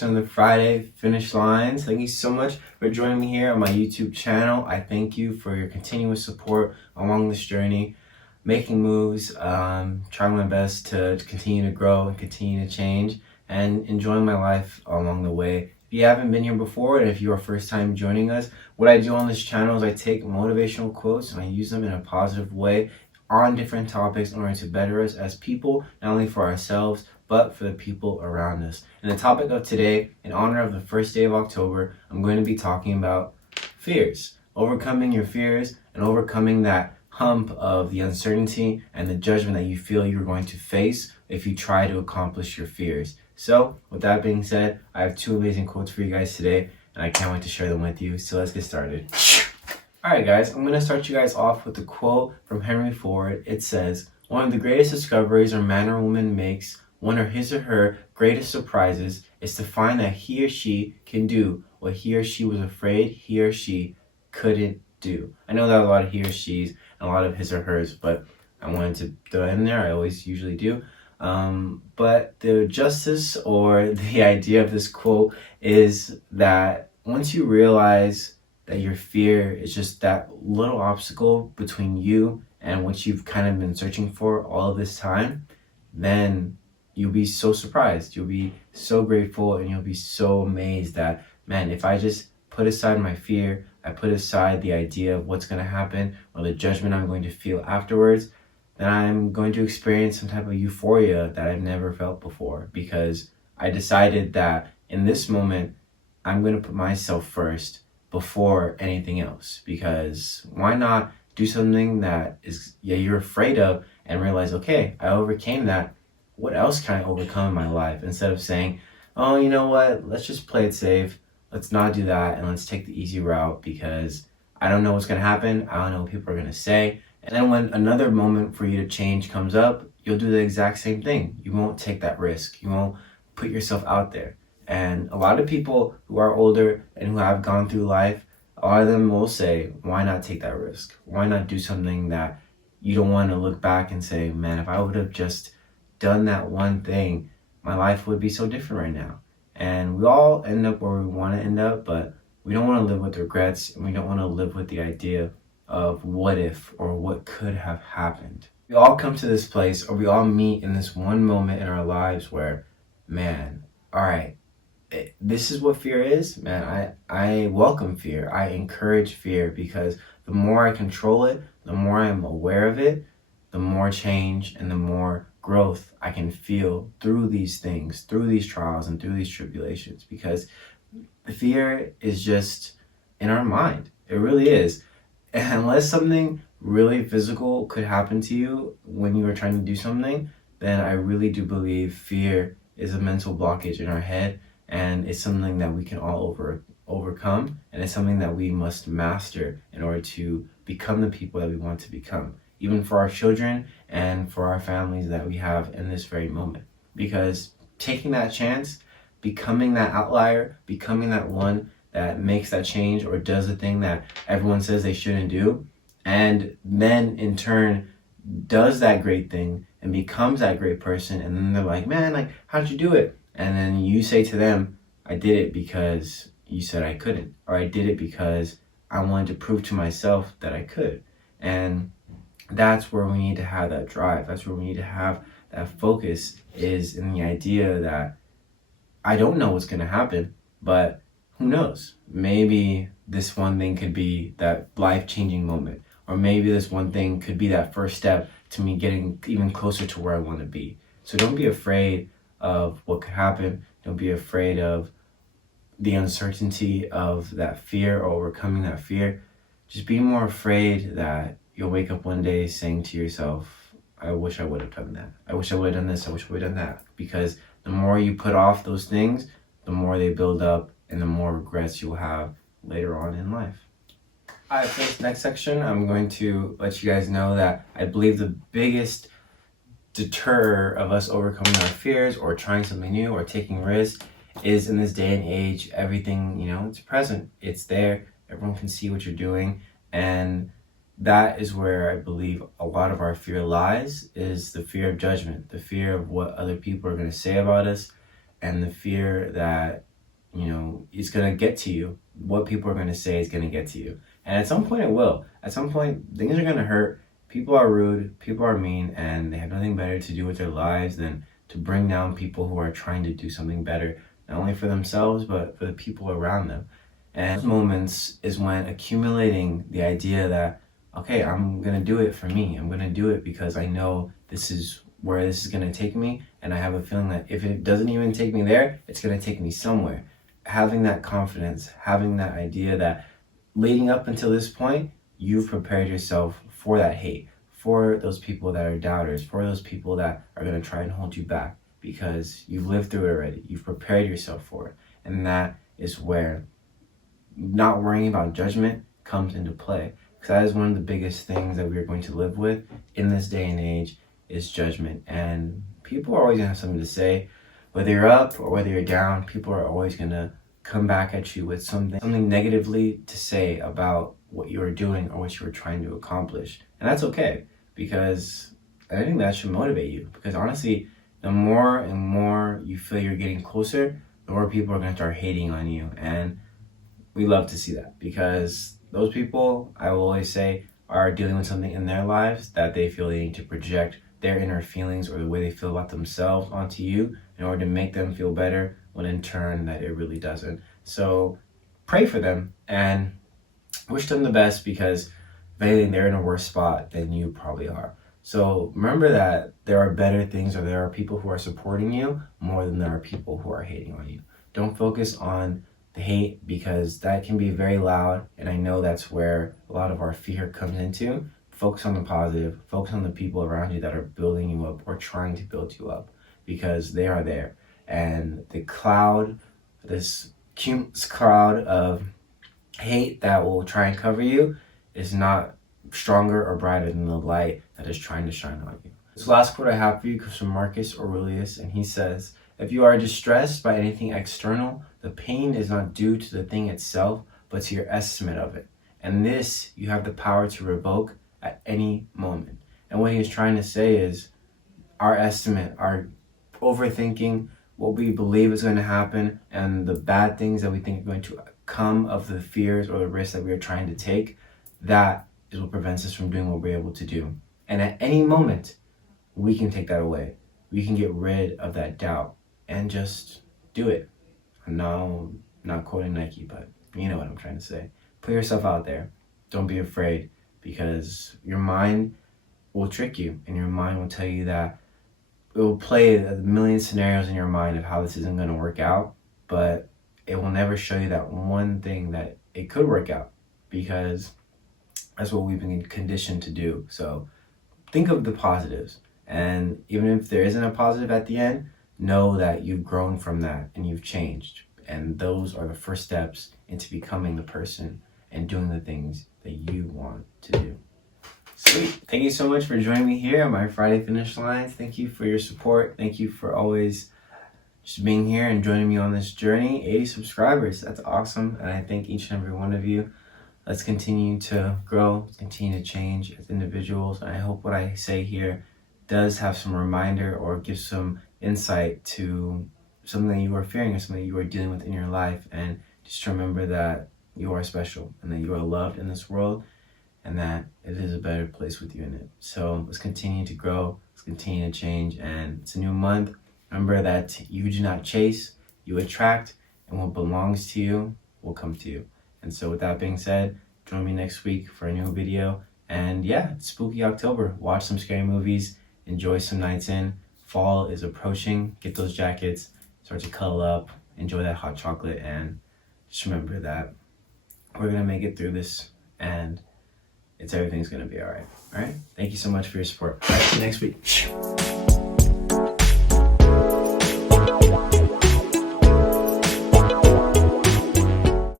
to another Friday Finish Lines. Thank you so much for joining me here on my YouTube channel. I thank you for your continuous support along this journey, making moves, trying my best to continue to grow and continue to change, and enjoying my life along the way. If you haven't been here before, and if you're first time joining us, what I do on this channel is I take motivational quotes and I use them in a positive way on different topics in order to better us as people, not only for ourselves, but for the people around us. And the topic of today, in honor of the first day of October, I'm going to be talking about fears. Overcoming your fears and overcoming that hump of the uncertainty and the judgment that you feel you're going to face if you try to accomplish your fears. So, with that being said, I have two amazing quotes for you guys today, and I can't wait to share them with you. So let's get started. Alright guys, I'm going to start you guys off with a quote from Henry Ford. It says, "One of the greatest discoveries a man or woman makes, one of his or her greatest surprises, is to find that he or she can do what he or she was afraid he or she couldn't do." I know that a lot of he or she's and a lot of his or hers, but I wanted to throw it in there. I always usually do. But the justice or the idea of this quote is that once you realize that your fear is just that little obstacle between you and what you've kind of been searching for all of this time, then you'll be so surprised, you'll be so grateful, and you'll be so amazed that, man, if I just put aside my fear, I put aside the idea of what's going to happen or the judgment I'm going to feel afterwards, then I'm going to experience some type of euphoria that I've never felt before, because I decided that in this moment, I'm going to put myself first before anything else. Because why not do something that is you're afraid of and realize, okay, I overcame that. What else can I overcome in my life? Instead of saying, oh, you know what, let's just play it safe. Let's not do that, and let's take the easy route, because I don't know what's going to happen. I don't know what people are going to say. And then when another moment for you to change comes up, you'll do the exact same thing. You won't take that risk. You won't put yourself out there. And a lot of people who are older and who have gone through life, a lot of them will say, why not take that risk? Why not do something that you don't want to look back and say, man, if I would have just done that one thing, my life would be so different right now. And we all end up where we want to end up, but we don't want to live with regrets, and we don't want to live with the idea of what if or what could have happened. We all come to this place, or we all meet in this one moment in our lives where, man, all right, this is what fear is. Man, I welcome fear. I encourage fear, because the more I control it, the more I'm aware of it, the more change and the more growth I can feel through these things, through these trials and through these tribulations. Because fear is just in our mind. It really is. And unless something really physical could happen to you when you are trying to do something, then I really do believe fear is a mental blockage in our head, and it's something that we can all overcome, and it's something that we must master in order to become the people that we want to become, even for our children and for our families that we have in this very moment. Because taking that chance, becoming that outlier, becoming that one that makes that change or does the thing that everyone says they shouldn't do, and then in turn does that great thing and becomes that great person, and then they're like, man, like, how'd you do it? And then you say to them, I did it because you said I couldn't, or I did it because I wanted to prove to myself that I could. And that's where we need to have that drive. That's where we need to have that focus, is in the idea that I don't know what's going to happen, but who knows? Maybe this one thing could be that life-changing moment, or maybe this one thing could be that first step to me getting even closer to where I want to be. So don't be afraid of what could happen. Don't be afraid of the uncertainty of that fear or overcoming that fear. Just be more afraid that you'll wake up one day saying to yourself, I wish I would have done that. I wish I would have done this. I wish I would have done that. Because the more you put off those things, the more they build up and the more regrets you'll have later on in life. Alright, for this next section, I'm going to let you guys know that I believe the biggest deter of us overcoming our fears or trying something new or taking risks is, in this day and age, everything, it's present. It's there. Everyone can see what you're doing. And that is where I believe a lot of our fear lies, is the fear of judgment, the fear of what other people are going to say about us, and the fear that it's going to get to you. What people are going to say is going to get to you. And at some point it will. At some point, things are going to hurt. People are rude, people are mean, and they have nothing better to do with their lives than to bring down people who are trying to do something better, not only for themselves, but for the people around them. And those moments is when accumulating the idea that, okay, I'm going to do it for me. I'm going to do it because I know this is where this is going to take me. And I have a feeling that if it doesn't even take me there, it's going to take me somewhere. Having that confidence, having that idea that leading up until this point, you've prepared yourself for that hate, for those people that are doubters, for those people that are going to try and hold you back, because you've lived through it already. You've prepared yourself for it. And that is where not worrying about judgment comes into play. Because that is one of the biggest things that we are going to live with in this day and age is judgment. And people are always going to have something to say. Whether you're up or whether you're down, people are always going to come back at you with something negatively to say about what you are doing or what you are trying to accomplish. And that's okay, because I think that should motivate you. Because honestly, the more and more you feel you're getting closer, the more people are going to start hating on you. And we love to see that, because those people, I will always say, are dealing with something in their lives that they feel they need to project their inner feelings or the way they feel about themselves onto you in order to make them feel better, when in turn that it really doesn't. So pray for them and wish them the best, because if anything, they're in a worse spot than you probably are. So remember that there are better things, or there are people who are supporting you more than there are people who are hating on you. Don't focus on the hate, because that can be very loud, and I know that's where a lot of our fear comes into. Focus on the positive. Focus on the people around you that are building you up or trying to build you up, because they are there. And the cloud, this cumulus cloud of hate that will try and cover you, is not stronger or brighter than the light that is trying to shine on you. This last quote I have for you comes from Marcus Aurelius, and he says, "If you are distressed by anything external, the pain is not due to the thing itself, but to your estimate of it. And this you have the power to revoke at any moment." And what he is trying to say is our estimate, our overthinking, what we believe is going to happen, and the bad things that we think are going to come of the fears or the risks that we are trying to take, that is what prevents us from doing what we're able to do. And at any moment, we can take that away. We can get rid of that doubt and just do it. No, not quoting Nike, but you know what I'm trying to say. Put yourself out there. Don't be afraid, because your mind will trick you, and your mind will tell you that it will play a million scenarios in your mind of how this isn't going to work out, but it will never show you that one thing that it could work out, because that's what we've been conditioned to do. So think of the positives, and even if there isn't a positive at the end, know that you've grown from that and you've changed. And those are the first steps into becoming the person and doing the things that you want to do. Sweet. Thank you so much for joining me here on my Friday Finish Lines. Thank you for your support. Thank you for always just being here and joining me on this journey. 80 subscribers. That's awesome. And I thank each and every one of you. Let's continue to grow, continue to change as individuals. And I hope what I say here does have some reminder or give some insight to something that you are fearing or something you are dealing with in your life. And just remember that you are special and that you are loved in this world, and that it is a better place with you in it. So let's continue to grow, let's continue to change, and it's a new month. Remember that you do not chase, you attract, and what belongs to you will come to you. And so with that being said, join me next week for a new video. And yeah, it's spooky October. Watch some scary movies, enjoy some nights in. Fall is approaching. Get those jackets, start to cuddle up, enjoy that hot chocolate, and just remember that we're gonna make it through this, and everything's gonna be all right. All right. Thank you so much for your support. All right, see you next week.